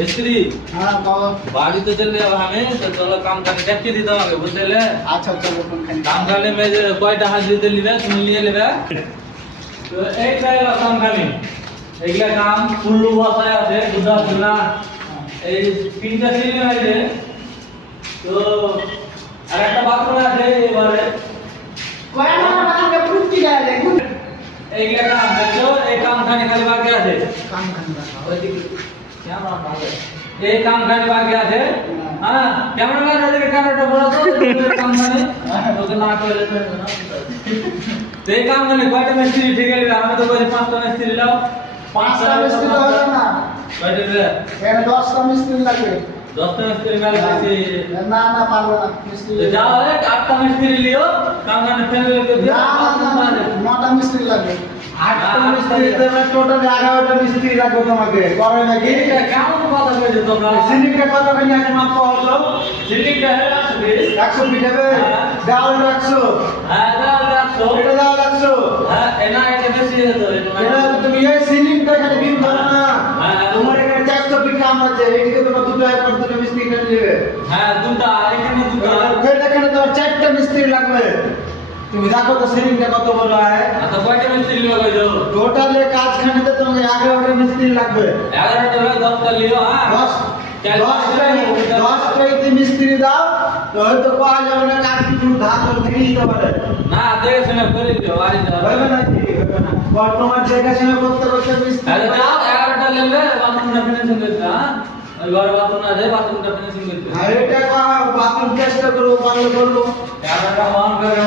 मिस्त्री हाँ कहो। बाड़ी तो चल रहा हमें तो चलो काम करने टैक्सी दी दो बुझे ले अच्छा चलो तुम खाली काम करने में जो कोई हाजिरी दे लिबे तुम लिए लेबे तो एक जाएगा काम करने এগুলা কাম ফুল্লু বসায় আছে বুঝা না এই তিনটা সিলিং আছে তো আর একটা বাথরুম আছে এবারে कोई ना बात में पूछ की जाए लेकिन এগুলা কাম দেখো এই কাম খানে খালি বাকি আছে काम करना ওইদিকে ক্যামেরা ভালো এই কাম খানে বাকি আছে হ্যাঁ ক্যামেরা লাগা আছে ক্যামেরাটা বড় তো কাম খানে তোকে না কইলে তো না তো এই কাম খানে কয়টা মিস্ত্রি ঠিক আছে আমি তো বলি পাঁচটা মিস্ত্রি লাও पांच का मिस्त्री होगा ना কয়টা রে ये 10 का मिस्त्री लगे 10টা মিস্ত্রি মেল বেশি ना ना पालो ना मिस्त्री तो जाओ रे 8টা মিস্ত্রি লিও কাম খানে ফেলে দিও ना ना 9টা মিস্ত্রি লাগে 8টা মিস্ত্রি দেবে টোটাল 11টা মিস্ত্রি লাগবে তোমাকে করে নাকি এটা কেমন কথা কইছো তোমরা সিলিংটা কত করে আছে মাপ পাও তো সিলিংটা হলো 100 ফিট হবে দেওয়াল 100 হ্যাঁ দাও রাখছো এটা দেওয়াল 100 হ্যাঁ এনা এটা বেশি হতো এটা তুমি এই সিলিংটা খালি বিম ধরো না তোমার এখানে 400 ফিট কাম আছে এইদিকে তোমার দুটো আর দুটো মিস্ত্রি কেটে নেবে হ্যাঁ দুটা এখানে দুটা ফের এখানে তোমার 4টা মিস্ত্রি লাগবে তুমি দেখো তো সিলিংটা কত বড় হয় তো কয়টা মিস্ত্রি লিও কইছো টোটালে কাজ খানিতে তোমাকে 11টা মিস্ত্রি লাগবে 11টা হলো 10টা লিও হ্যাঁ 10টা মিস্ত্রি দাও তো হয়তো পাওয়া যাবে না কাজ কিছু ধার থেকে দিতে পারে না দেখে শুনে করে দিও বাড়ি যাও হবে না কি হবে না বর্তমান দেখাশোনা করতে করতে মিস্ত্রি আরে যাও 11টা লেলে বাথরুমটা ফিনিশিং করতে হ্যাঁ ওই ঘর বাথরুম আছে বাথরুমটা ফিনিশিং করতে আর এটা বাথরুম চেষ্টা করবো ভালো করবো 11টা অন করে